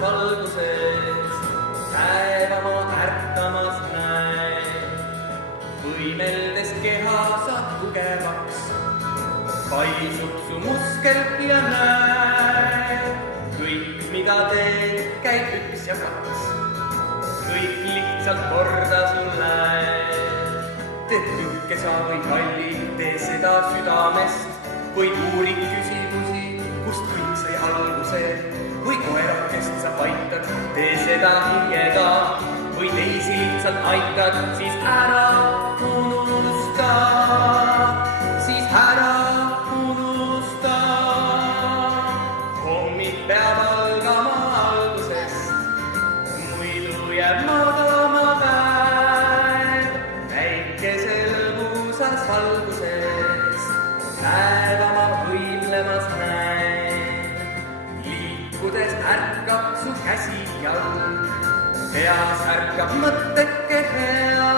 valguses päeva ma ärkamas näen. Võimeldes keha saab tugevaks, paisub su muskel ja näen. Kõik, mida teed, käib 1 ja 2. Kõik lihtsalt korda sul läheb. Teed tükkesa või kalli, tee seda südamest. Või uurid küsimusi, kust kõik sai alguse. Või koerakest sa paitad, tee seda hingega. Või teisi lihtsalt aitad, siis ära unusta. Siis ära unusta. Hommik peab algama algusest, muidu jääb madalama päev. Päikese lõbusas valguses päeva ma võimlemas näen. Liikudes ärkab su käsi jalg, peas ärkab mõtteke hea.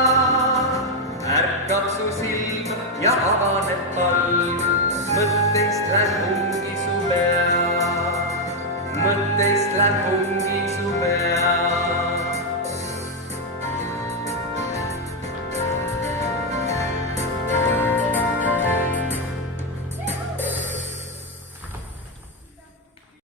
Ärkab su silm ja avaneb palg, mõtteist läheb ungi su pea. Mõtteist läheb ungi